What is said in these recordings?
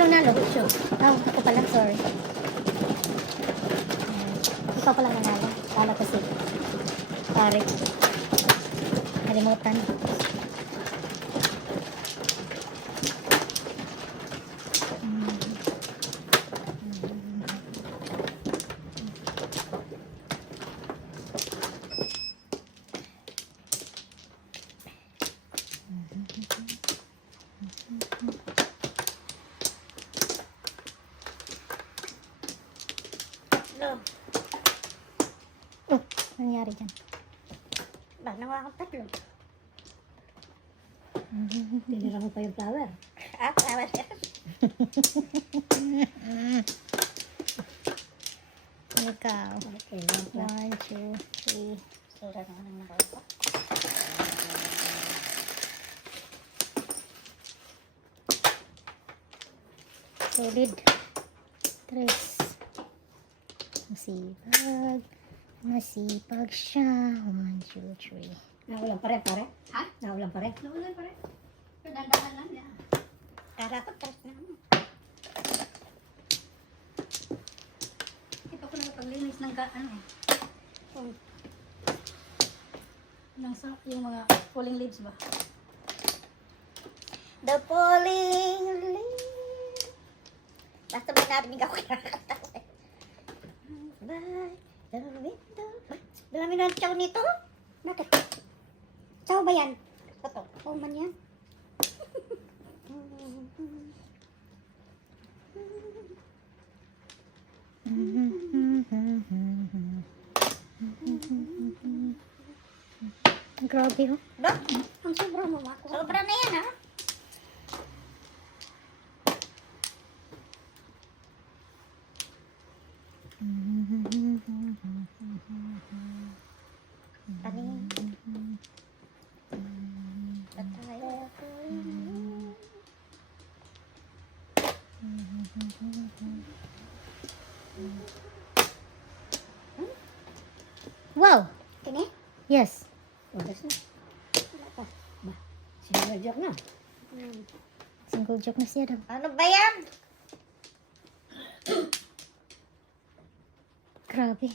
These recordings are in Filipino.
Sino nalo? Show. Oh, ako pala. Sorry. Ikaw pala nanalo. Kala kasi. Pare. Nalimutan. No. Oh, nangyari dyan. Ba, nawa akong tatlo. Tinira mo pa yung flower. Ah, flower. Ikaw. Okay, 1, 2, 3. Sura naman ang nakaupo. Solid. 3. Masipag. Masipag siya. 1, 2, 3. Naulan pa rin, pare. Ha? Naulan pa rin. Naulan pa rin. Dandahan lang yan. Kara ko, taras na mo. Hindi pa ako nakapaglinis ng ano eh. Oh. Yung mga falling leaves ba? The falling leaves. Basta may narinig ako kinakatawa. Bye. The window. Dami na ang chow nito. Bakit? Chow ba yan? Ito. Oh man yan. Grabe, oh. Ba? Ang sobra mo ako. Sobra na yan ha? Kanin. Patay. Wow! Kini? Yes. Oras na. Wala pa. Sinagajak na. Single joke na siya daw. Ano ba yan? Grabe.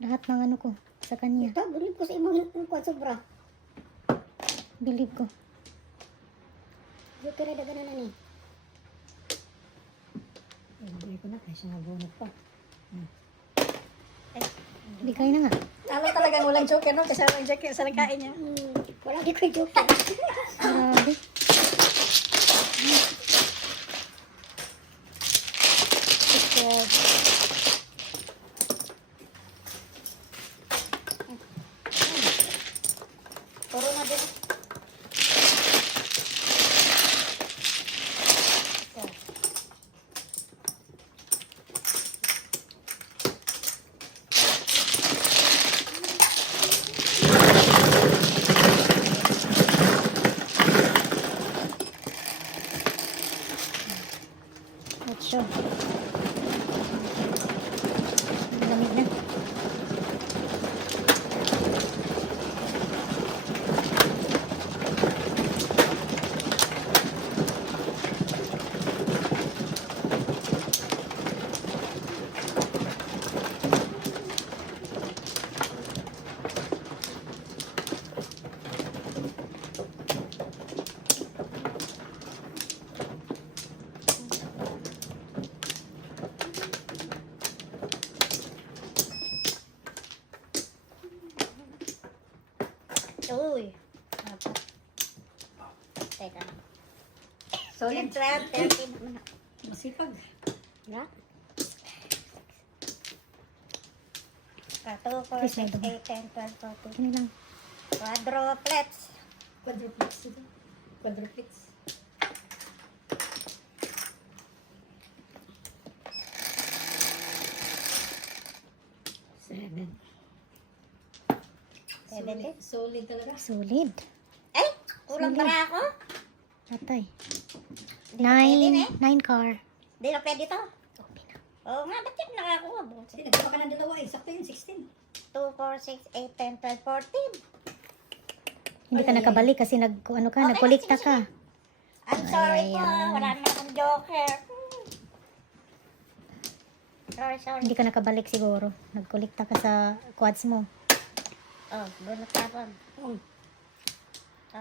Lahat ng ano ko sa kanya. Ito, bilib ko sa imong sobra. Believe ko. Dito na daga na ni. Ibigay ko na kasi nabunot pa. Hindi kayo na nga. Alam talagang walang joke, no? Kasi walang joke sa nagkain niya. Wala di ko joke. Grabe. Puro na din. Let's show. Lamig na. Uy. Teka. Solid 12, 13 naman ako. Masipag. Na? 2, 4, 6, 8, 10, 12, 14. Ano lang. Quadruplets. Quadruplets ito. Quadruplets. Seven. Solid. Solid talaga. Solid. Ay! Kulang para ako? Patay. Di na pwede na 9 car. Di na pwede to. Oo nga, ba't yung nakakuha mo? Kasi nagkawa ka ng dalawa eh. Sakto yun, 16. 2, 4, 6, 8, 10, 12, 14. Hindi ka nakabalik kasi nag, ano ka, Okay, nagkolekta sige, ka. I'm sorry Ay, po. ay. Wala naman akong Joker. Sorry. Hindi ka nakabalik siguro. Nagkolekta ka sa quads mo. Oh, bunot na po.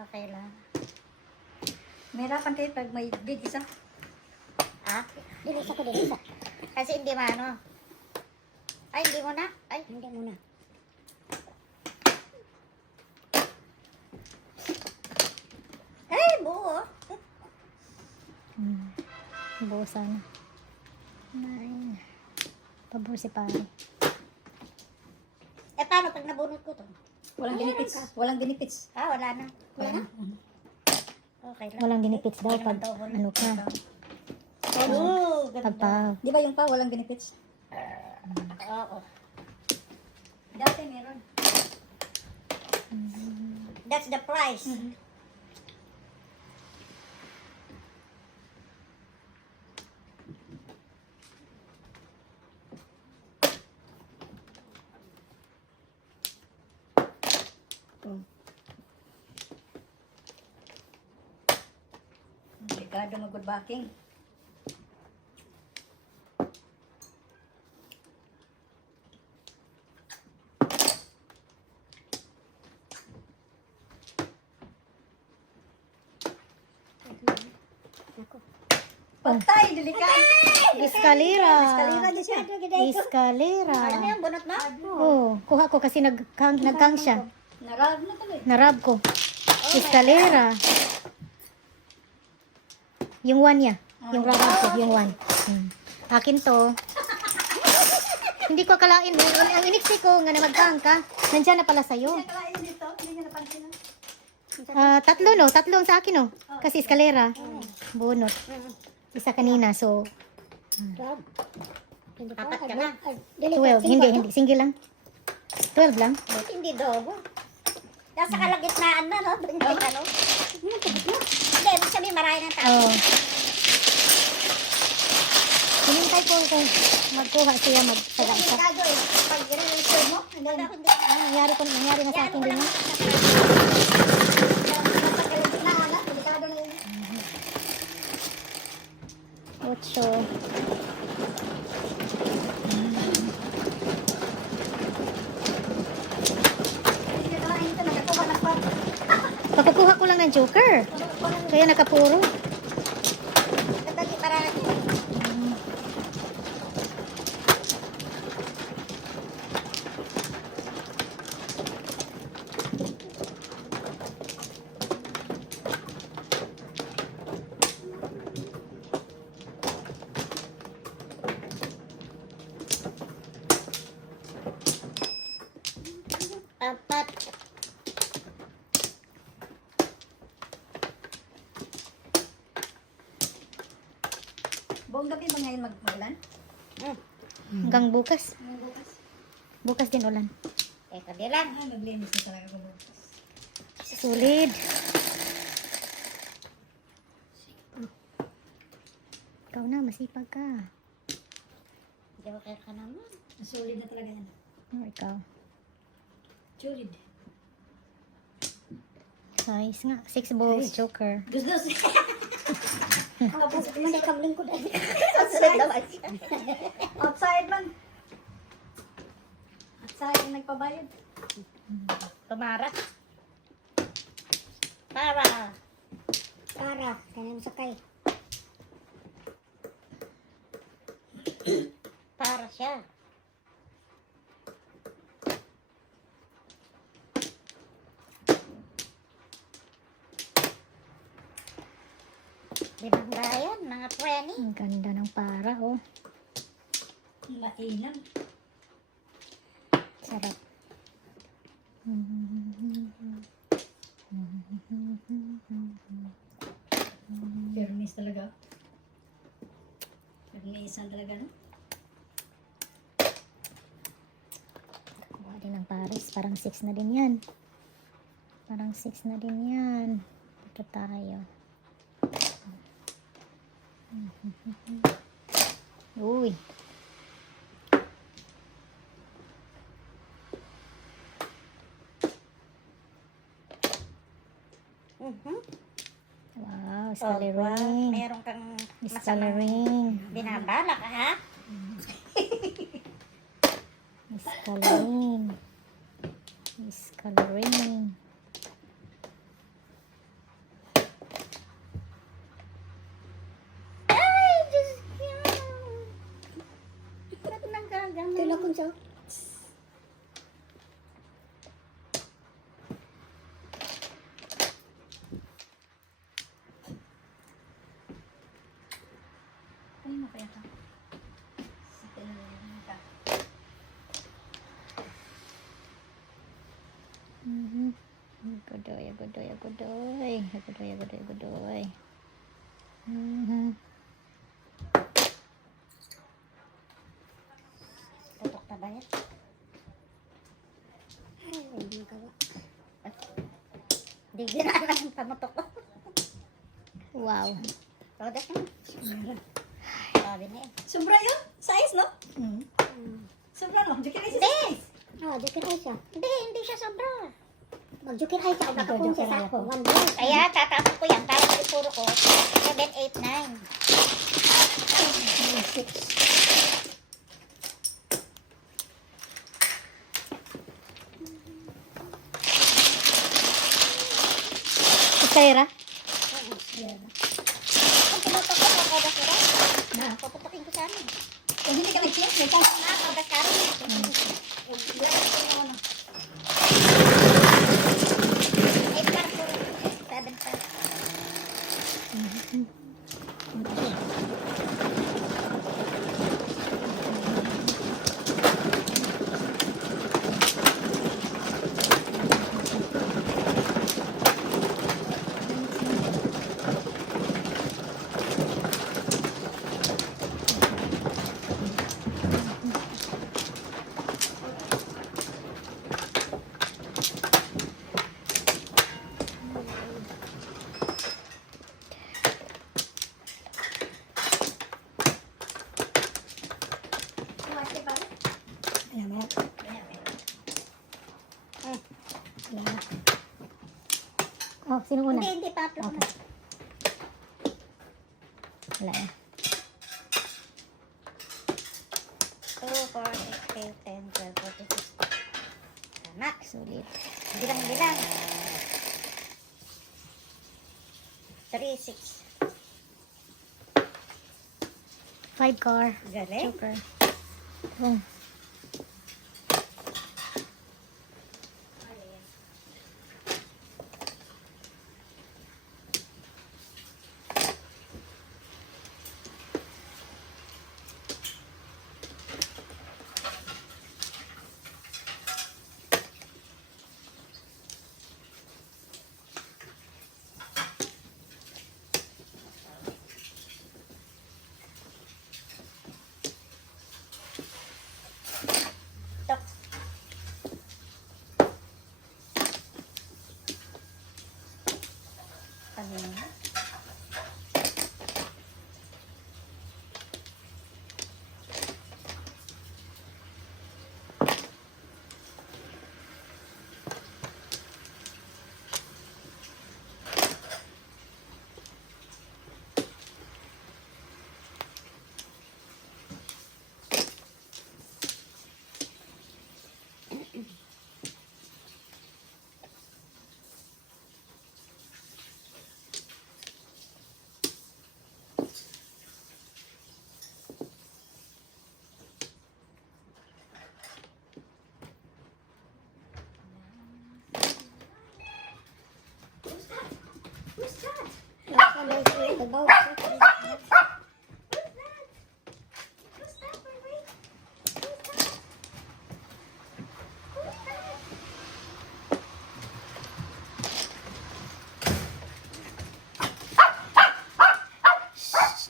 Okay lang. Mahirapan kayo pag may big isa. Ah? Dilis ako, dilis. Kasi hindi maano. Ay, hindi mo na. Ay, Hindi muna. buo. Buo sana. 9. Pabor si pare. Eh, paano pag nabunot ko to? Walang ginipits. Walang ginipits. Ah, wala na. Wala na? Okay lang. Walang dinipits daw pag ano ka. Oh, ganda. Pagpa. Di ba yung pa walang ginipits? Oo. Dati meron. That's the price. Delikado mag-good backing. Patay, delikado. Eskalera. Eskalera din siya. Eskalera. Ano yung bunot na? Oh, kuha ko kasi nagkang siya. Narab na tuloy. Narab ko. Eskalera. Yung one niya. Yung rarab ko, yung one. Akin to. Hindi ko akalain. Ang iniksi ko nga na magkang ka. Nandiyan na pala sa'yo. Kalain dito, hindi niya napansin. Tatlo no? Tatlo ang sa akin no? Kasi eskalera. Bunot. Isa kanina, so Apat ka na. 12. Hindi. Single lang. 12 lang. Hindi dobo. Nasa kalagitnaan na, no? Doon yung ano. Hindi, ibig sabihin marami ng tao. Oh. Hinintay ko kung magkuha siya magsaga isa. Delikado eh. Pag i-reserve mo, Hindi ako hindi. Nangyari na sa akin din yun. delikado na yun. 8. Hindi niya kalain ito, nagkakuha ng pat. Pakukuha ko lang ng joker. Kaya nakapuro. Kadali parati. Apat. Buong gabi ba ngayon mag-ulan? Hanggang bukas. Bukas. Bukas din ulan. Eh, kabilang. Maglinis na talaga ko bukas. Solid. Ikaw na, masipag ka. Joker ka naman. Solid na talaga yan. Ikaw. Solid. Size nga. 6 balls, joker. Gusto siya. Tapos, hindi kang lingkod. Susunod naman siya. Outside man. Outside yung nagpabayad. Tumara. Para. Para, kanang sakay. Para siya. Binanggayan, mga 20. Ang ganda ng para, oh. Mainam. Sarap. Fairness talaga. Fairnessan talaga, no? Kuha din ng pares. Parang 6 na din yan. Parang 6 na din yan. Ito tayo. Uy. Wow, Oh, coloring. meron kang Miss masamang coloring. binabala ka, ha? Miss coloring. Miss coloring. Ay, Diyos ko. Ba't nagagano? Tila kung sa. Ay, mapaya ka. Sa tinulungan ka. Agodoy, agodoy, agodoy. Agodoy, agodoy, agodoy. Mhm. Tutok na ba yan? Ay, hindi magawa. Di ginaan ang pamutok ko. Wow. Todo siya. Sabi niya. Sobra yun? Size, no? Mm. Sobra, no? Diyan ka Hindi! size. Ah, jukir ay siya. Hindi siya sobra. Mag-jukir ay siya. Baka kung sa sako. 1 day. Kaya tatapos ko yan para maituro ko. 7, 8, 9. 6. Kaira? Kung pumutok ko sa kada sira, puputokin ko sana. Kung hindi ka nag-change, may chance. Kada karo. 8 par puro. 7 par. Ayan mo. Ayan. Oh, sino una? Hindi, pa-upload ko na. Wala na. 2, 4, 6, 8, 10, 12, 14, 15. Tama. Sulit. Bilang-bilang. 3, 6. 5 car. Galing. Joker. Oh. Tok. Ano yun?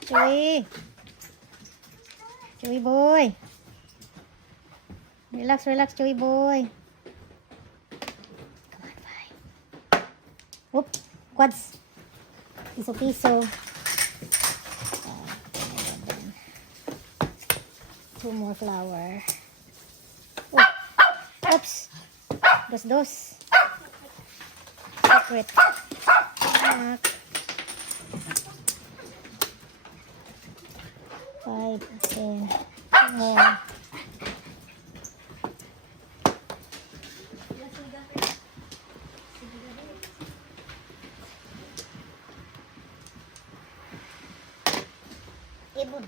Chewy. Chewy boy. Relax, relax, Chewy boy. Come on, bye. Whoop. Quads. Piso-piso. Two more flower. Oh. Oops. Dos-dos. Secret. Anak. 5, 10, 12. Ibon.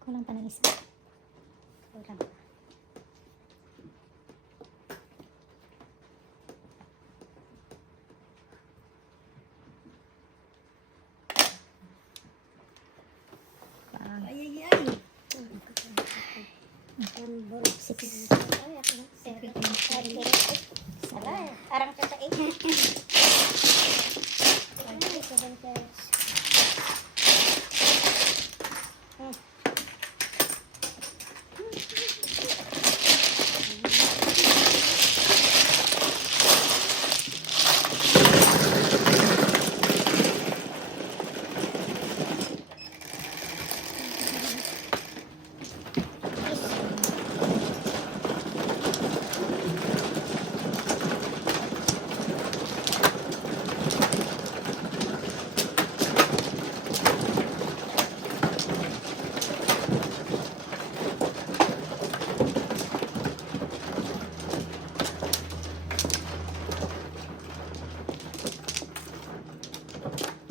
Kulang pa ng isa. Kulang. Pang Ay. 6. Ay, ako na. Wala, arang sa tae.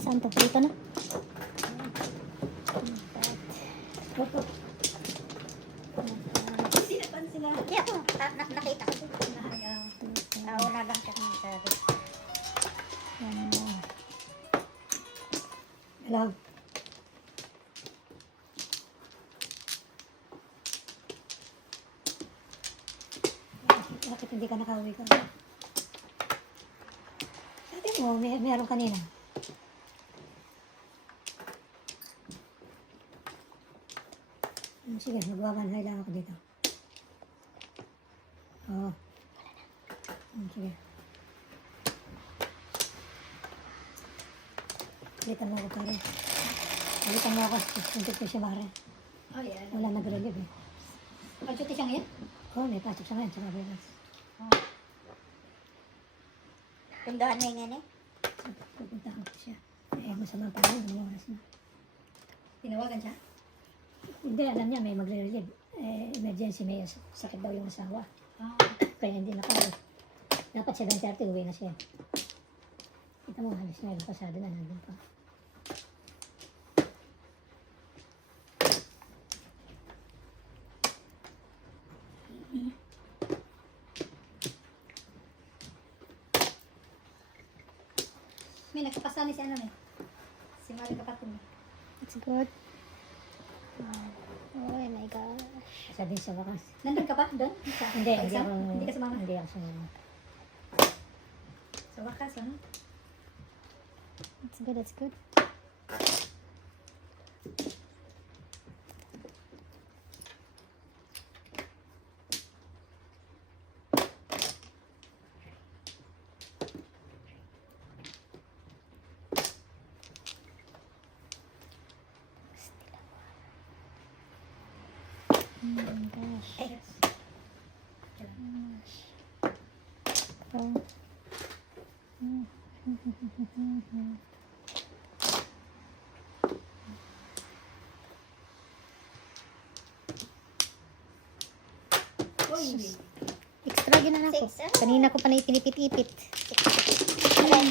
Saan to? Dito na? Sinapan sila. Yeah, nakita ko. Nahayang. Nauna lang siya ng sabi. Yan na. Hello. Bakit hindi ka nakauwi ka? Sabi mo, meron kanina. Sige, magwawanhay lang ako dito. Oo. Sige. Palitan mo ako pare. Palitan mo ako. Suntik ko siya mare. Oh, yan. Wala nag-relieve eh. Pag-duty siya ngayon? Oo, may pasok siya ngayon sa Kabilas. Tundahan mo yung eh. Pupuntahan ko siya. Eh, masama pa rin. Anong oras na? Tinawagan siya? Hindi, alam niya may magre-relieve. Eh, emergency, may sakit daw yung asawa. Ah. Kaya hindi nakauwi. Dapat 7:30 uwi na siya. Kita mo, halos na yung pasado na nandun pa. May nagkapasa ni si ano eh. Si Maring Kapatong. It's good. Oh my gosh. Sabihin sa wakas. Nandun ka pa doon? Sa, Hindi, sa hindi isa? ako. Hindi ka sumama? Hindi ako sumama. Sa wakas, ano? It's good, it's good. Oh my gosh. Eh, Oh. Uy, Extra ginan ako. 6, Kanina ko pa na itinipit-ipit. kaya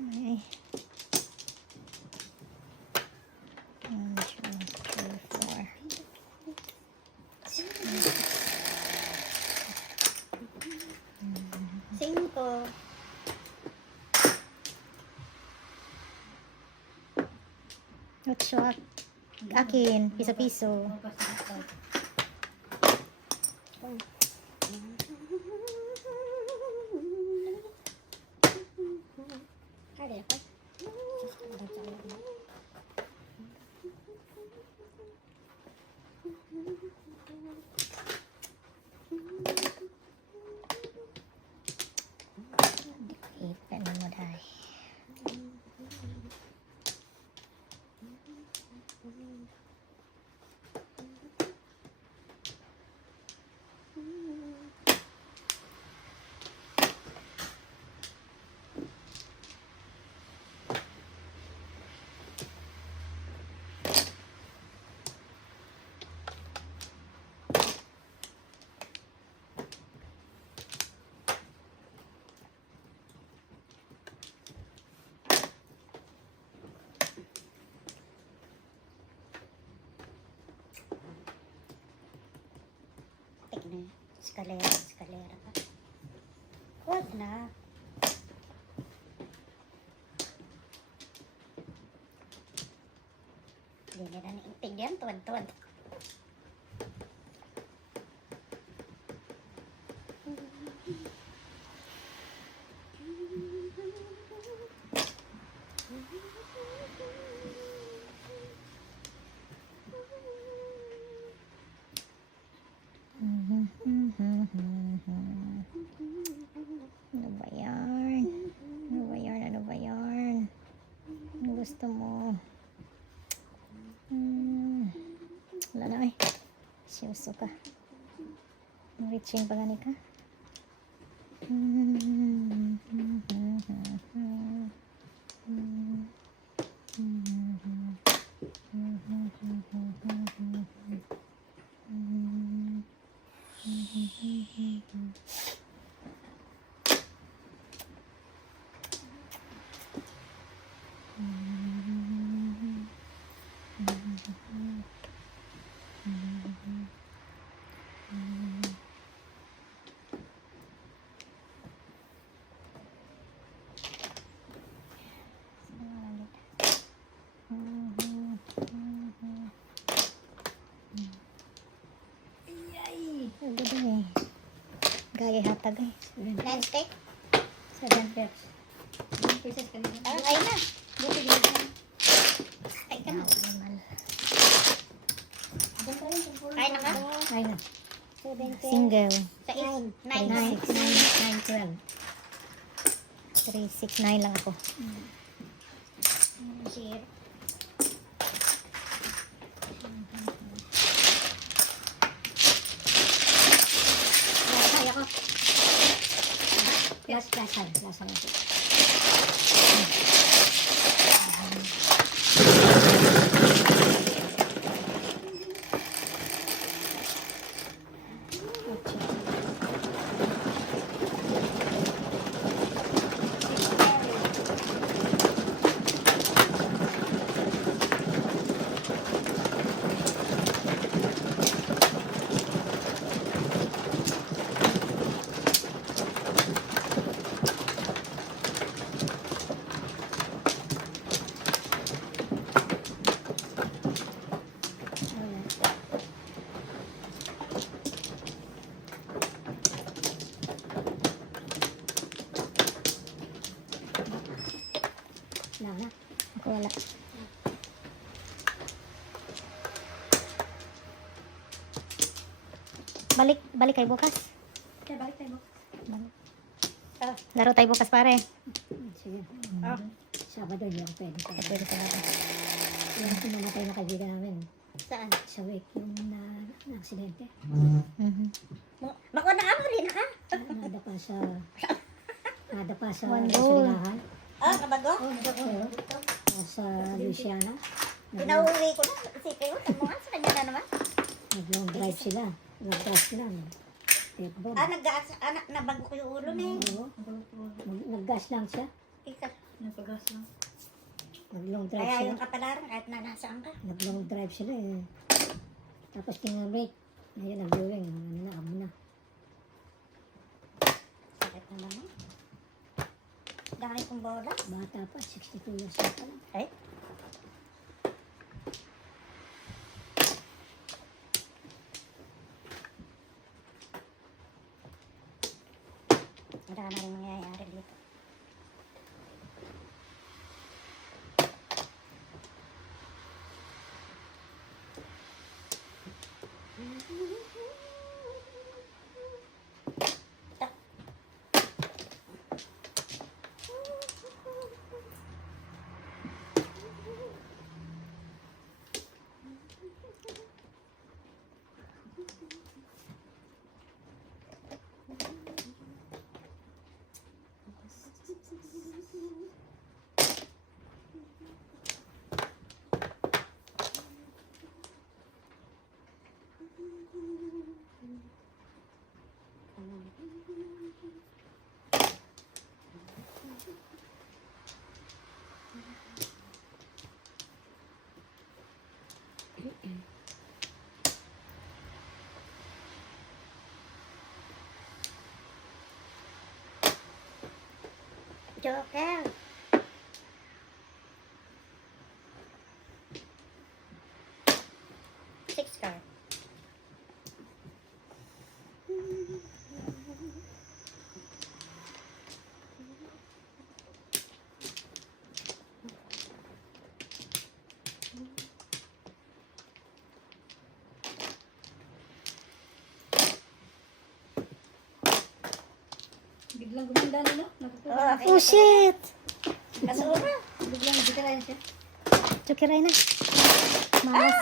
Okay. 1, 2, 3, 4. 5. Otso. Akin. Piso-piso. Ada apa? Ipan mo dahil. Tignan. Eskalera pa. Huwag na. Hindi nila naintindihan. Tuwad-tuwad. Ano ba yan? Ano ba yan? Ano ba yan? Ano gusto mo? Wala na eh. Siuso ka. Reaching pa gani ka? Ang ganda eh. Gaya hatag eh. Landscape? 7 pairs. Ay na. Buti din. Ay ka na. Ay na ka? Ay na. Single. Sa 9. 9, 6, 9, 12. 369 lang ako. Zero. Kaya ko. Lasan. Lang na. Ako wala. Balik kayo bukas. Balik tayo. Laro tayo bukas pare. Sige. Ah. Sabado hindi ako pwede. Pwede sa laro. Yung pinamatay na kaibigan namin. Saan? Sa wake yung na-aksidente. Bako na ka mo rin ka? Nadapa sa One goal. Sulilahan. Ah, nabago? Sa Luciana. Pinauwi ko na. Isipin ko, tamungan sa kanya na naman. Nag-long drive sila. Nag-drive sila. Take Ah, nag-gas, anak, nabago ko yung ulo na eh. Nag-gas lang siya. Ika, Napagas lang. Nag-long drive Kaya sila. yung kapalaran kahit na nasaan ka. Nag-long drive sila eh. Tapos kinabreak. Ngayon nag-viewing. Ano na, amo na. Sakit na naman. Dami kong bola. Bata pa, 62 years old pa lang. Ay. Wala na rin mangyayari dito. Joker. Six card. Biglang gumanda na, no? Oh, shit! Kasura. Biglang biglayan siya. Chukiray na. Malas.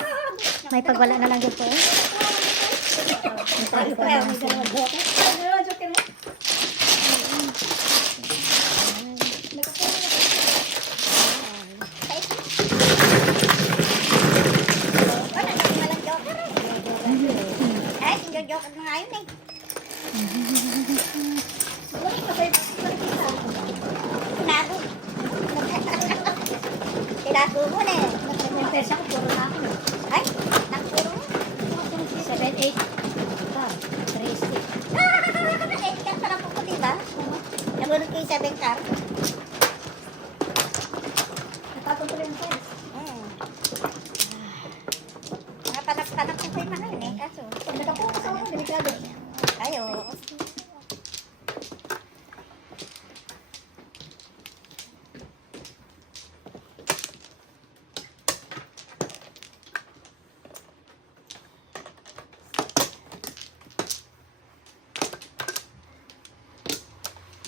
May pagwala na lang dito eh. Ay, kaya may dalawang joker. Ano, joker mo? Wala na walang joker eh. Ay, joker na nga yun eh. Tinago. Tinago mo na eh. Yung pesa ko, puro na ako. Ay, nagpuro mo. 7, 8. Ah, 3 stick. Eh, kaya pala po ko, diba? Nabunod ko yung 7 car. Natapon ko rin yung pens. Panak-panak ko yung mga yun eh. Kaso, Nakapokus ako, delikado. ayo.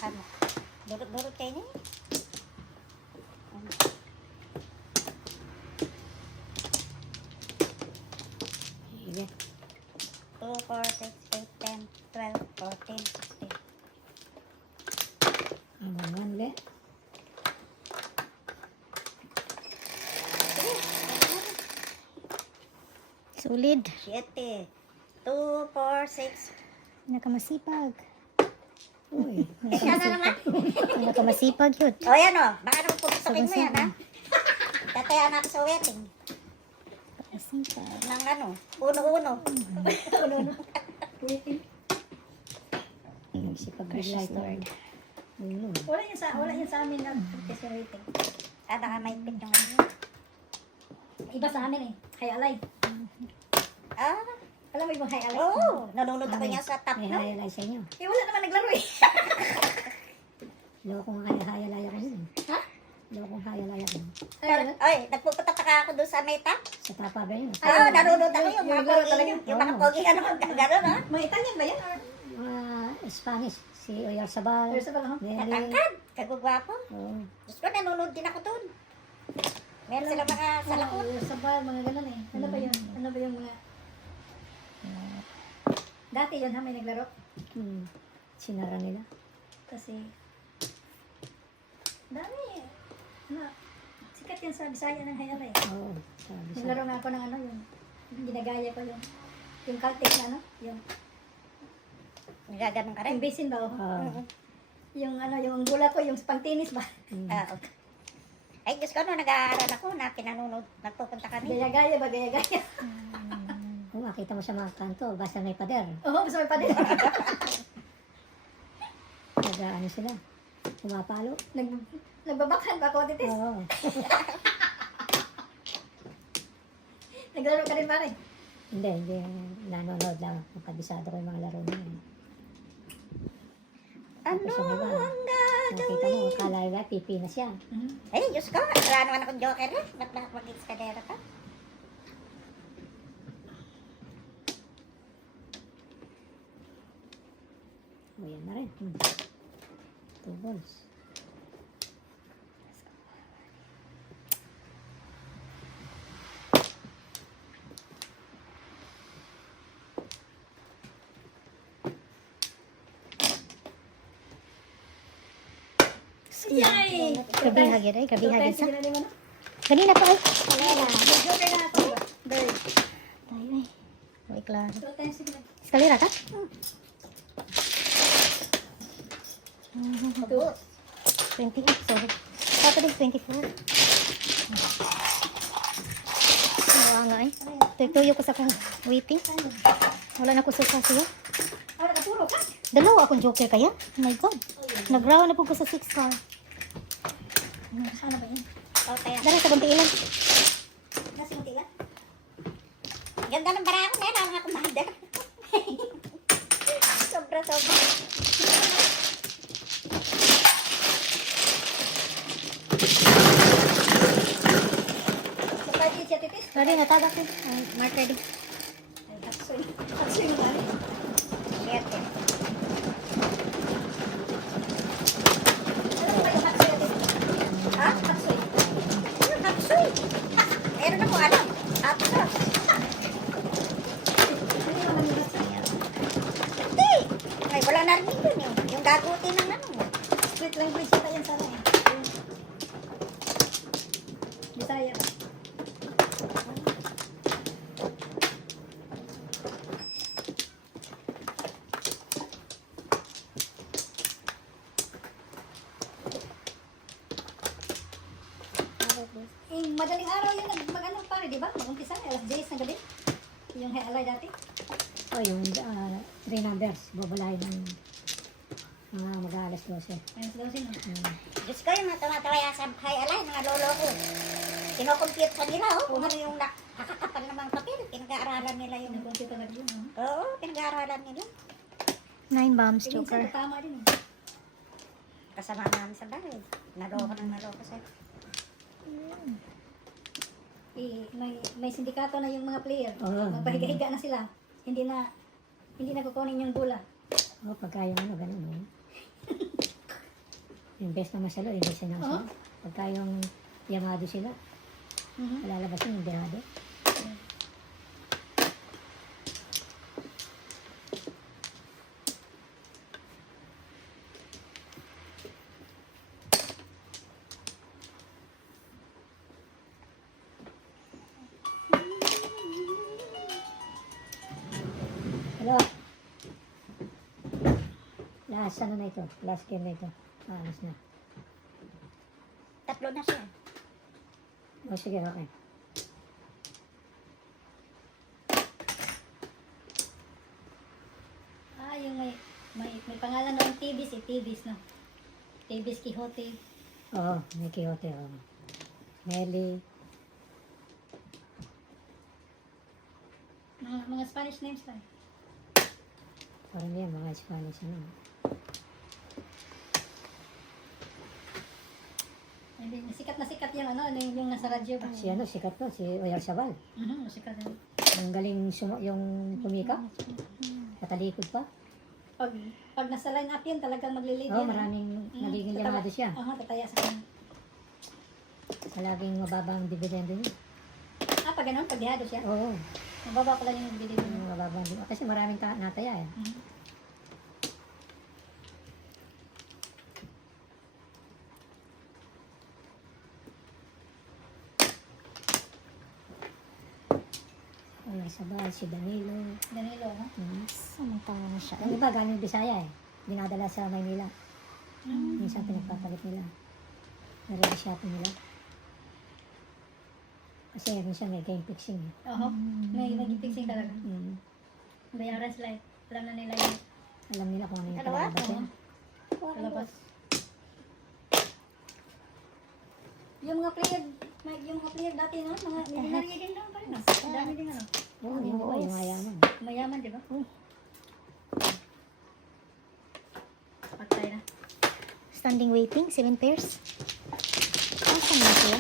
Ano? Durut-durut kayo niya? Sige. 2, 4, 6, 8, 10, 12, 14, 16. Abangan ulit. Solid. 7. 2, 4, 6. Nakamasipag. Uy, Isa na naman. Nakamasipag yun. O yan o. Baka naman puputukin mo yan ha. Tatayaan ako sa wedding. Masipag. Nang ano, uno-uno. nagsipag Precious light Lord. Ulo. Wala yan sa amin na orchestra rating. Ah, baka may pit yung ano. Iba sa amin eh. High Alive. Ah, Alam mo ibang High Alive? oo. Nanonood ako niya sa top May no? hayalay sa inyo. Eh, wala naman naglaro eh. Lokong hayalay ako nun. Ha? Lokong hayalay ako. Ano? Ay, nagpupunta pa ako doon sa Meta. Sa Tapa ba yun? Ah, nanonood ako yung mga yung laro pogi. talaga. Yung mga pogi ano, gano'n ha? Mga Italian ba yan? Or Mga Spanish. Si Oyarzabal. Or sa ba? Mary. Katangkad, kagugwapo. Oo. Diyos ko, nanonood din ako doon. Meron sila mga salakot. Sa bar, mga ganun eh. Ano ba yun? Ano ba yung mga... Dati yun ha, may naglaro. Sinara nila. Kasi... Dami eh. Ano, sikat yan sa Bisaya ng High Alive. Oo. Sabi sa Naglaro nga ako ng ano yung ginagaya ko yung Caltech na ano, yung Nagaganon ka rin. basin ba oh. Ah. Mhm. Yung ano, yung bola ko, yung pang tennis ba? Ah, okay. Ay, Diyos ko, no, nag-aaral ako na pinanunod, nagpupunta kami. Gaya-gaya ba, gaya-gaya? Kung makita mo sa mga kanto, basta may pader. Oo, basta may pader. Ano sila? Pumapalo. Nagbabakhan ba ako, Titis? Oo. Naglaro ka rin ba rin? Hindi. Nanonood lang. Nakabisado ko yung mga laro niya. Ano Tapos yung iba, ang nakita mo, akala nila, pipi na siya. Ay, Diyos ko, wala naman akong joker eh. Ba't ba mag-iskadera ka? O, yan na rin. 2 balls. Yay! Kabihag yun ay, kabihag Okay, isa. sige na din mo na. Kanina pa ay. Joker na ako. Bird. Tayo ay. Uy, klaro. 2 times, sige na. Eskalera ka? Tubo. 28, sorry. Ako din, 24. Wala nga eh. Tuyo ko sa kong waiting. Wala na ko suka siya. Ah, nakapuro ka. Dalawa akong joker kaya? Oh my God. Nag-round na po ko sa 6 car. Sana ba yun? Oh, kaya. Dari sa buntiilan. Nasa yung tila? Ganda ng bara ko, meron lang ako mahanda. Sobra. Sa party siya, Titis? Sorry, natagak ko. Mark ready. Ay, taksoy. Taksoy yung bali. Siyete. Ano ba yung taksoy, Titis? Ha? Taksoy. Ano, hapsoy? Meron ako alam. Hapso. Ano naman yung taksoy? Hindi. Ay, wala narinig dun eh. Yung gaguti ng ano. Split language yata yan sana eh. Bisaya ba? Madaling araw yung mag-ano pare, di ba? Mag-umpisa, alas 10 ng gabi. Yung alay dati. O, yung 3 numbers. Bubulahin ng mga mag-aalas 12. Ayun sila sino. Diyos ko, yung mga tumatawaya sa hay alay, mga lolo ko. Kinocompute pa nila, oh. Kung ano yung nakakapal ng mga papel. Pinag-aaralan nila yung... Nag-computer na yun. Oo, pinag-aaralan nila. 9 bombs, Eh, minsan joker. tama din. Kasama namin sa bahay. Naloko sa'yo. May sindikato na yung mga player. Oo. Magpahiga-higa na sila. Hindi na kukunin yung bola. O, pagka yung ano, ganun. Eh. Invest naman sila, invest na sila. Pagka yung yamado sila, lalabas yung birado. Hello? Last ano na ito? Last game na ito. Alas na. Tatlo na siya. O, sige, okay. Yung may pangalan noong TVs eh. TVs, no? TVs Quixote. Oo, may Quixote. Oo. Nelly. Mga Spanish names tayo. Parang yan, mga Spanish ano. Hindi, sikat na sikat yung ano, yung nasa radyo ba? Si ano, sikat to, si Oyarzabal. Sikat na. Ang galing yung pumika. Katalikod pa. Pag nasa line up yun, talagang maglilid Oo, yan. maraming nagiging yamado siya. Tataya sa kanya. Laging mababang dividendo niya. Pag ganun, pag dihado siya. Oo, Mababa pala yung bilid mo. mababang dividendo. Kasi maraming nataya eh. Oyarzabal, si Danilo. Danilo, no? Samantala na siya. Yung iba galing Bisaya eh. Dinadala sa Maynila. Minsan pinagpapalit nila. Nare-shopping nila. Kasi minsan may game fixing. Eh. Oo. May nag-fixing talaga. Mm. Bayaran sila eh. Alam na nila yun. Alam nila kung ano yung Dalawa? palabas yan. Kalabas. Yung mga player, dati no, mga milyonaryo din daw pa rin. Ang dami din ano. Oo, yung buhay, yung mayaman. Mayaman, di ba? Patay na. Standing waiting, 7 pairs. Asan na siya?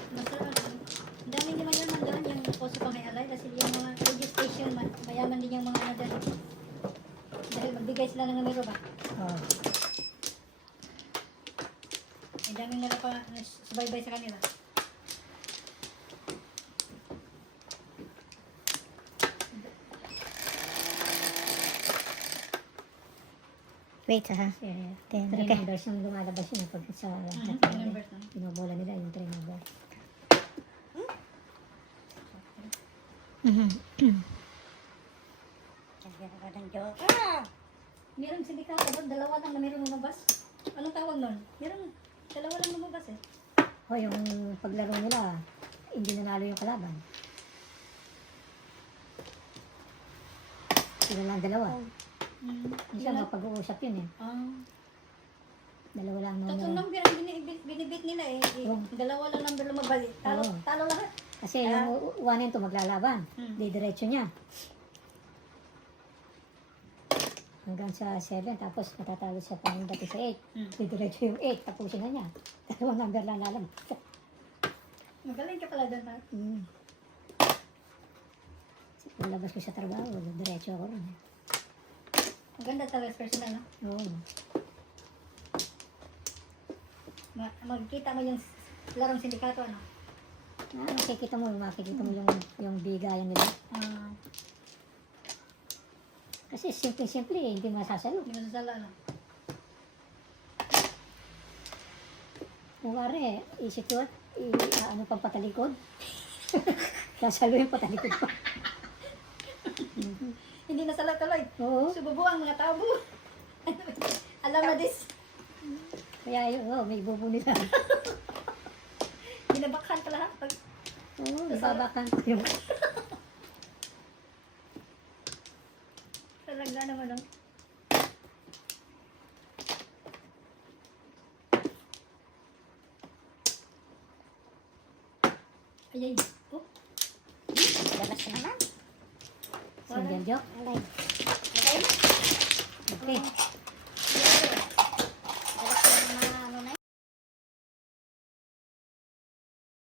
Ang dami din mayaman doon, yung poso pang alay kasi yung mga radio station, mayaman din yung mga ano doon. Dahil magbigay sila ng numero ba? Oo. Ang daming nila pa subaybay sa kanila. Wait, ha? Kasi Ten, 3 okay. numbers yung lumalabas yun pag sa Numbers na. binobola nila yung 3 numbers. Mhm. Kaya ka ng Diyos. Merong sindikato doon, dalawa lang na merong lumabas. Anong tawag nun? Merong dalawa lang lumabas eh. O yung paglaro nila, hindi nanalo yung kalaban. Sila lang dalawa. Minsan Sila- mapag-uusap yun eh. Ah. Dalawa lang Tatlong numero. number ang binibit nila eh. Oo. Dalawa lang number lumabas eh. Talo, Oo. talo lahat. Kasi yung 1 and 2 maglalaban. Di diretso niya. Hanggang sa 7, tapos matatalo siya pa dati sa 8. Di diretso yung 8, tapusin na niya. Dalawang number lang lalabas. Magaling ka pala doon ha. Paglabas ko sa trabaho, diretso ako rin. Maganda talaga sa personal no? Oo. Magkita mo yung larong sindikato ano? Makikita mo yung bigayan nila. Ah, Kasi simple-simple eh, hindi masasalo. hindi mo sasala ano? Kung wari, isituat, ano pang patalikod. Sasalo yung patalikod pa. Hindi nasala tuloy. Oo. Sububo ang mga tabo. Alam na this. Kaya yun, may bubo nila. Binabakhan ka lahat. Pag Oo, nababakan ko yung... talaga naman no? Ayay. Oh, Labas ka naman. Single joke. Alay. Okay na. Okay.